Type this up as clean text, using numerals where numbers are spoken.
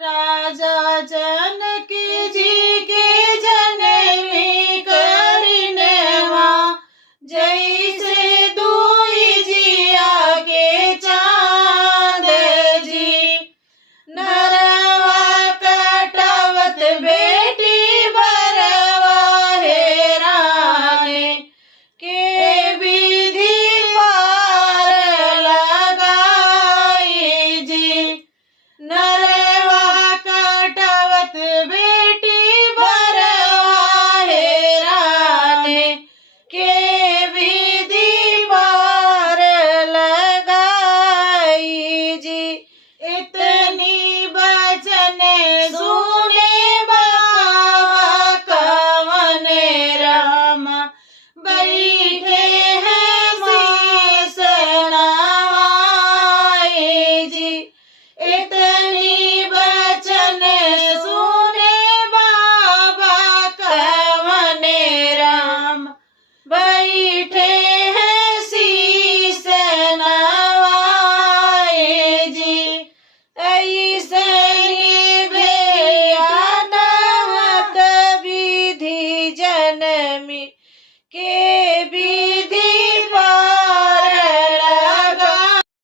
राजा जनक जी के जनमी करनवा, जैसे दुई जिया के चाँद जी। नरवा कटवत बेटी बरवा हेराने, के विधि पार लगाई जी। नरवा कटवत बेटी बरवा हेराने, के विधि पार लगाई जी। इतनी बचन सुने बाबा कवन राम, बैठे हैं शीस नवाए जी। इतनी बचन सुने बाबा कवन राम, बैठे हैं शीस नवाए जी। ऐसनी भैया नाहक विधि जनमी, के